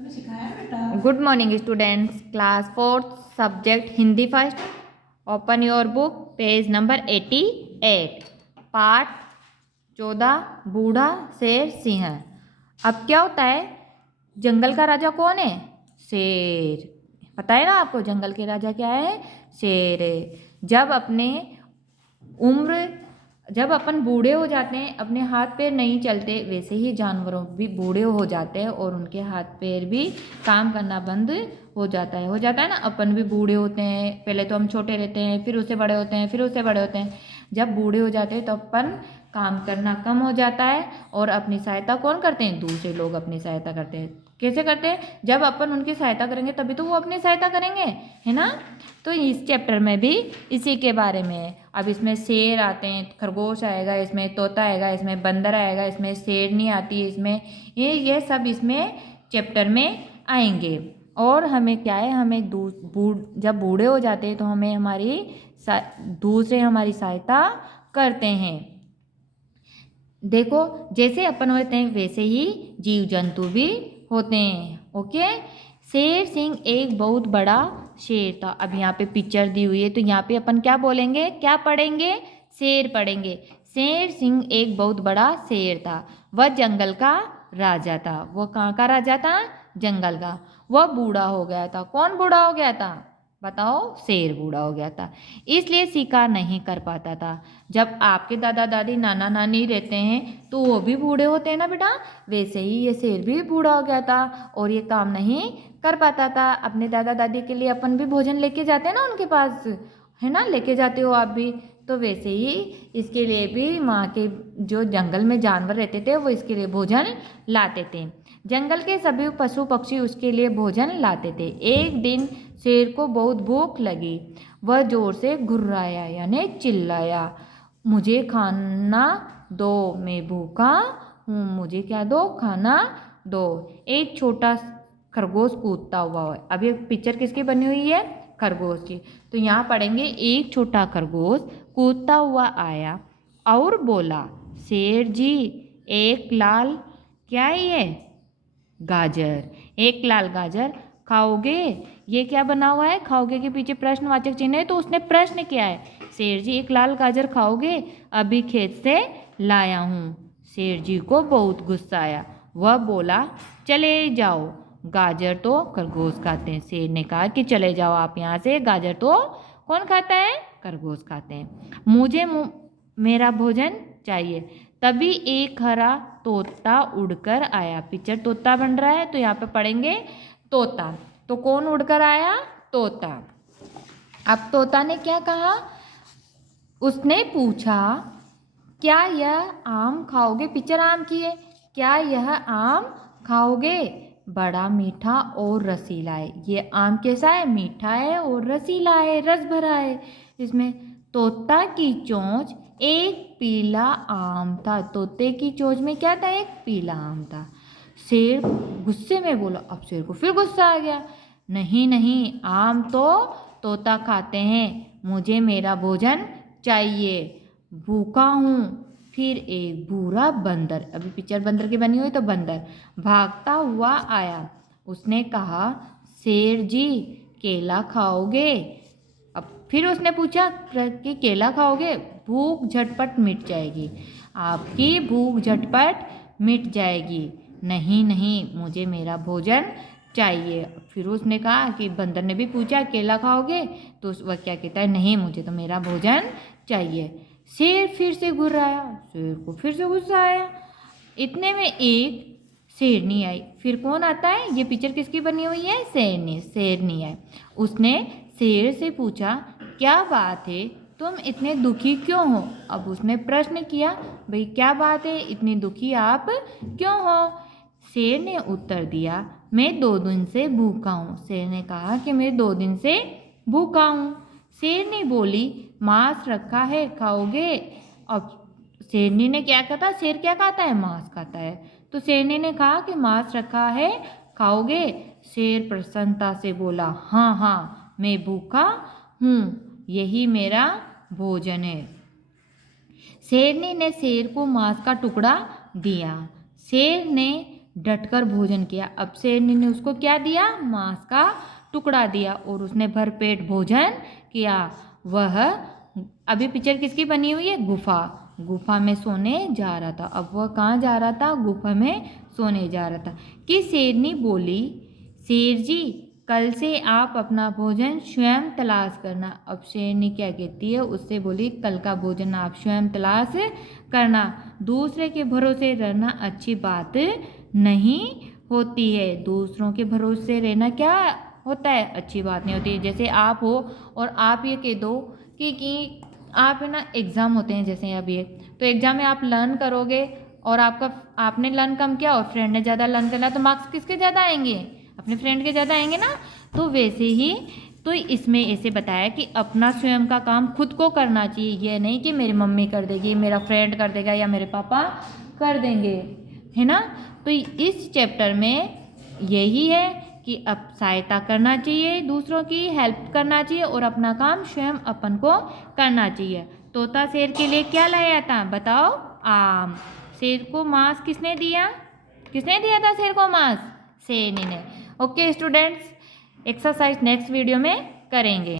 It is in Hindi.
Good morning students, class fourth, subject Hindi first. Open your book, page number 88, part 14, बूढ़ा शेर सिंह। अब क्या होता है, जंगल का राजा कौन है? शेर। पता है ना आपको, जंगल के राजा क्या है? शेर है। जब अपन बूढ़े हो जाते हैं, अपने हाथ पैर नहीं चलते, वैसे ही जानवरों भी बूढ़े हो जाते हैं और उनके हाथ पैर भी काम करना बंद हो जाता है ना। अपन भी बूढ़े होते हैं, पहले तो हम छोटे रहते हैं, फिर उससे बड़े होते हैं, फिर उससे बड़े होते हैं। जब बूढ़े हो जाते हैं तो अपन काम करना कम हो जाता है और अपनी सहायता कौन करते हैं? दूसरे लोग अपनी सहायता करते हैं। कैसे करते हैं? जब अपन उनकी सहायता करेंगे तभी तो वो अपनी सहायता करेंगे, है ना। तो इस चैप्टर में भी इसी के बारे में है। अब इसमें शेर आते हैं, खरगोश आएगा, इसमें तोता आएगा, इसमें बंदर आएगा, इसमें शेरनी आती है, इसमें ये सब इसमें चैप्टर में आएंगे। और हमें क्या है, हमें जब बूढ़े हो जाते हैं तो हमें दूसरे हमारी सहायता करते हैं। देखो, जैसे अपन होते हैं वैसे ही जीव जंतु भी होते हैं। ओके। शेर सिंह एक बहुत बड़ा शेर था। अब यहाँ पे पिक्चर दी हुई है तो यहाँ पे अपन क्या बोलेंगे, क्या पढ़ेंगे? शेर पढ़ेंगे। शेर सिंह एक बहुत बड़ा शेर था। वह जंगल का राजा था। वह कहाँ का राजा था? जंगल का। वह बूढ़ा हो गया था। कौन बूढ़ा हो गया था? बताओ। शेर बूढ़ा हो गया था, इसलिए शिकार नहीं कर पाता था। जब आपके दादा दादी नाना नानी रहते हैं तो वो भी बूढ़े होते हैं ना बेटा, वैसे ही ये शेर भी बूढ़ा हो गया था और ये काम नहीं कर पाता था। अपने दादा दादी के लिए अपन भी भोजन लेके जाते हैं ना उनके पास, है ना, लेके जाते हो आप भी। तो वैसे ही इसके लिए भी माँ के जो जंगल में जानवर रहते थे वो इसके लिए भोजन लाते थे। जंगल के सभी पशु पक्षी उसके लिए भोजन लाते थे। एक दिन शेर को बहुत भूख लगी। वह जोर से घुर्राया यानी चिल्लाया, मुझे खाना दो, मैं भूखा हूँ, मुझे क्या दो? खाना दो। एक छोटा खरगोश कूदता हुआ है। अब ये पिक्चर किसकी बनी हुई है? खरगोश की। तो यहाँ पढ़ेंगे, एक छोटा खरगोश कूदता हुआ आया और बोला, शेर जी, एक लाल, क्या है ये? गाजर। एक लाल गाजर खाओगे? ये क्या बना हुआ है? खाओगे के पीछे प्रश्नवाचक चिन्ह है, तो उसने प्रश्न किया है। शेर जी, एक लाल गाजर खाओगे? अभी खेत से लाया हूँ। शेर जी को बहुत गुस्सा आया। वह बोला, चले जाओ, गाजर तो खरगोश खाते हैं। शेर ने कहा कि चले जाओ आप यहाँ से, गाजर तो कौन खाता है? खरगोश खाते हैं। मेरा भोजन चाहिए। तभी एक हरा तोता उड़कर आया। पिक्चर तोता बन रहा है तो यहाँ पे पढ़ेंगे तोता। तो कौन उड़कर आया? तोता। अब तोता ने क्या कहा? उसने पूछा, क्या यह आम खाओगे? पिक्चर आम की है। क्या यह आम खाओगे? बड़ा मीठा और रसीला है। ये आम कैसा है? मीठा है और रसीला है, रस भरा है इसमें। तोता की चोंच एक पीला आम था। तोते की चोंच में क्या था? एक पीला आम था। शेर गुस्से में बोला। अब शेर को फिर गुस्सा आ गया। नहीं नहीं, आम तो तोता खाते हैं, मुझे मेरा भोजन चाहिए, भूखा हूँ। फिर एक बूढ़ा बंदर, अभी पिक्चर बंदर की बनी हुई तो बंदर भागता हुआ आया। उसने कहा, शेर जी, केला खाओगे? अब फिर उसने पूछा कि केला खाओगे? भूख झटपट मिट जाएगी, आपकी भूख झटपट मिट जाएगी। नहीं नहीं, मुझे मेरा भोजन चाहिए। फिर उसने कहा कि बंदर ने भी पूछा, केला खाओगे? तो वह क्या कहता है? नहीं, मुझे तो मेरा भोजन चाहिए। शेर फिर से घुर्राया। शेर को फिर से गुस्सा आया। इतने में एक शेरनी आई। फिर कौन आता है? ये पिक्चर किसकी बनी हुई है? शेरनी। शेरनी आई। उसने शेर से पूछा, क्या बात है, तुम इतने दुखी क्यों हो? अब उसने प्रश्न किया, भाई क्या बात है, इतनी दुखी आप क्यों हो? शेर ने उत्तर दिया, मैं 2 दिन से भूखा हूँ। शेर ने कहा कि मैं 2 दिन से भूखा हूँ। शेरनी बोली, मांस रखा है, खाओगे? अब शेरनी ने क्या कहा? शेर क्या खाता है? मांस खाता है। तो शेरनी ने कहा कि मांस रखा है, खाओगे? शेर प्रसन्नता से बोला, हाँ हाँ, मैं भूखा हूँ, यही मेरा भोजन है। शेरनी ने शेर को मांस का टुकड़ा दिया। शेर ने डटकर भोजन किया। अब शेरनी ने उसको क्या दिया? मांस का टुकड़ा दिया और उसने भरपेट भोजन किया। वह अभी पिक्चर किसकी बनी हुई है? गुफा में सोने जा रहा था। अब वह कहाँ जा रहा था? गुफा में सोने जा रहा था कि शेरनी बोली, शेर जी कल से आप अपना भोजन स्वयं तलाश करना। अब शेरनी क्या कहती है? उससे बोली, कल का भोजन आप स्वयं तलाश करना, दूसरे के भरोसे रहना अच्छी बात नहीं होती है। दूसरों के भरोसे रहना क्या होता है? अच्छी बात नहीं होती है। जैसे आप हो और आप ये कह दो कि आप है ना, एग्ज़ाम होते हैं जैसे अब ये, तो एग्ज़ाम में आप लर्न करोगे और आपने लर्न कम किया और फ्रेंड ने ज़्यादा लर्न करना, तो मार्क्स किसके ज़्यादा आएंगे? अपने फ्रेंड के ज़्यादा आएंगे ना। तो वैसे ही तो इसमें ऐसे बताया कि अपना स्वयं का काम खुद को करना चाहिए। ये नहीं कि मेरी मम्मी कर देगी, मेरा फ्रेंड कर देगा या मेरे पापा कर देंगे, है ना। तो इस चैप्टर में यही है कि अब सहायता करना चाहिए, दूसरों की हेल्प करना चाहिए और अपना काम स्वयं अपन को करना चाहिए। तोता शेर के लिए क्या लाया था? बताओ, आम। शेर को मांस किसने दिया? किसने दिया था शेर को मांस? शेरनी ने। Okay students, exercise next video में करेंगे।